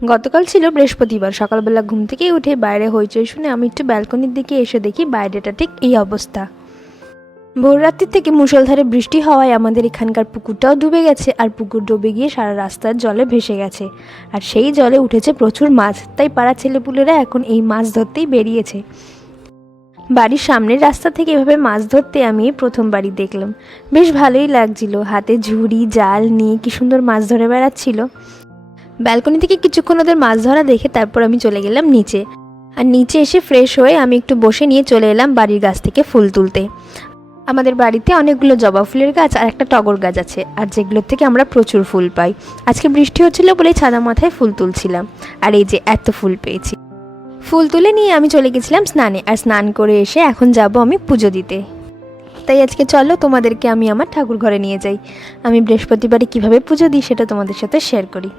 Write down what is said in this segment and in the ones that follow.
গতকাল ছিল বৃহস্পতিবার। সকালবেলা ঘুম থেকে উঠে বাইরে হইচই শুনে আমি একটু ব্যালকনির দিকে এসে দেখি বাইরেটা ঠিক এই অবস্থা। ভোররাত্রি থেকে মুষলধারে বৃষ্টি হওয়ায় আমাদের এখানকার পুকুরটাও ডুবে গেছে, আর পুকুর ডুবে গিয়ে সারা রাস্তার জলে ভেসে গেছে। আর সেই জলে উঠেছে প্রচুর মাছ, তাই পাড়ার ছেলেপুলেরা এখন এই মাছ ধরতেই বেরিয়েছে। বাড়ির সামনের রাস্তা থেকে এভাবে মাছ ধরতে আমি প্রথমবারই দেখলাম। বেশ ভালোই লাগছিল, হাতে ঝুড়ি জাল নিয়ে কি সুন্দর মাছ ধরে বেড়াচ্ছিল। ব্যালকনি থেকে কিছুক্ষণ ওদের মাছ ধরা দেখে তারপর আমি চলে গেলাম নিচে। আর নিচে এসে ফ্রেশ হয়ে আমি একটু বসে নিয়ে চলে এলাম বাড়ির গাছ থেকে ফুল তুলতে। আমাদের বাড়িতে অনেকগুলো জবা ফুলের গাছ আর একটা টগর গাছ আছে, আর যেগুলোর থেকে আমরা প্রচুর ফুল পাই। আজকে বৃষ্টি হচ্ছিল বলেই ছাদা মাথায় ফুল তুলছিলাম, আর এই যে এত ফুল পেয়েছি। ফুল তুলে নিয়ে আমি চলে গেছিলাম স্নানে, আর স্নান করে এসে এখন যাব আমি পুজো দিতে। তাই আজকে চলো তোমাদেরকে আমি আমার ঠাকুর ঘরে নিয়ে যাই। আমি বৃহস্পতিবারে কিভাবে পুজো দিই সেটা তোমাদের সাথে শেয়ার করি।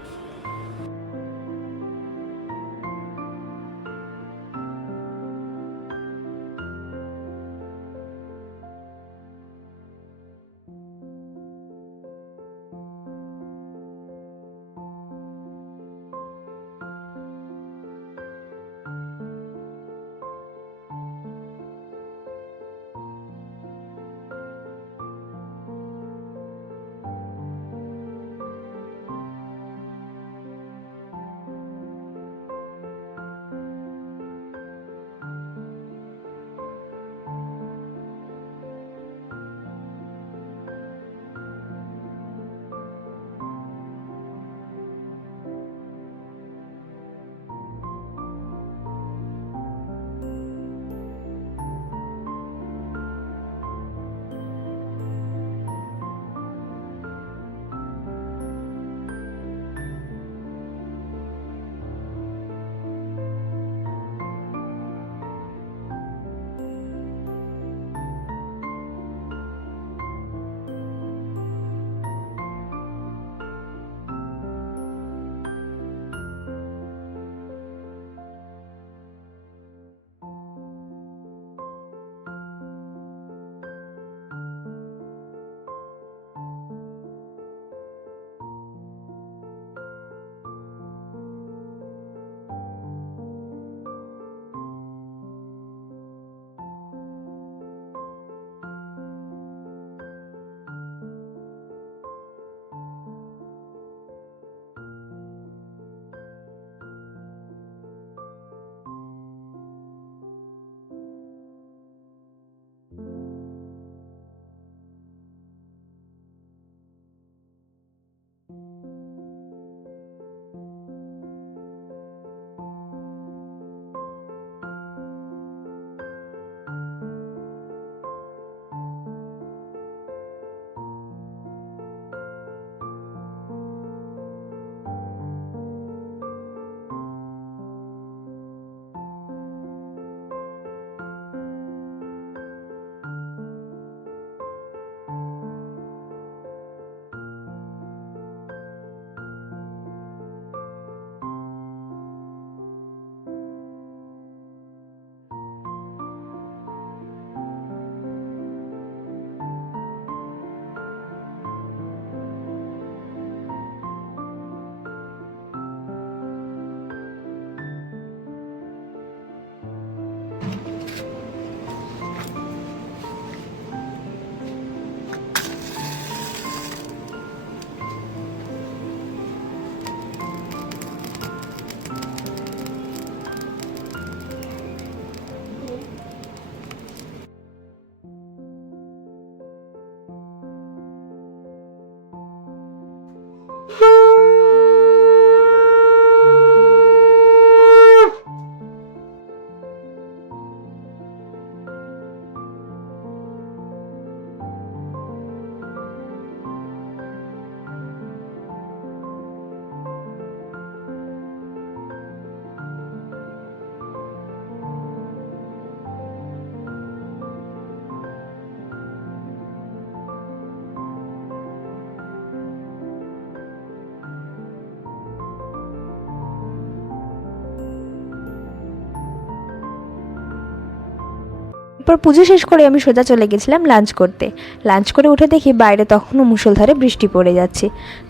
এরপর পুজো শেষ করে আমি সোজা চলে গেছিলাম লাঞ্চ করতে। লাঞ্চ করে উঠে দেখি বাইরে তখনও মুষলধারে বৃষ্টি পড়ে যাচ্ছে।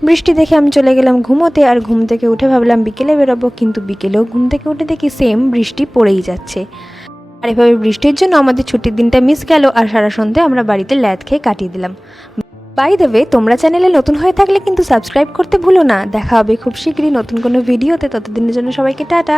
বৃষ্টি দেখে আমি চলে গেলাম ঘুমোতে, আর ঘুম থেকে উঠে ভাবলাম বিকেলে বেরোবো, কিন্তু বিকেলেও ঘুম থেকে উঠে দেখি সেম বৃষ্টি পড়েই যাচ্ছে। আর এভাবে বৃষ্টির জন্য আমাদের ছুটির দিনটা মিস গেল, আর সারা সন্ধ্যে আমরা বাড়িতে ল্যাদ খেয়ে কাটিয়ে দিলাম। বাই দ্য ওয়ে, তোমরা চ্যানেলে নতুন হয়ে থাকলে কিন্তু সাবস্ক্রাইব করতে ভুলো না। দেখা হবে খুব শীঘ্রই নতুন কোনো ভিডিওতে, ততদিনের জন্য সবাইকে টাটা।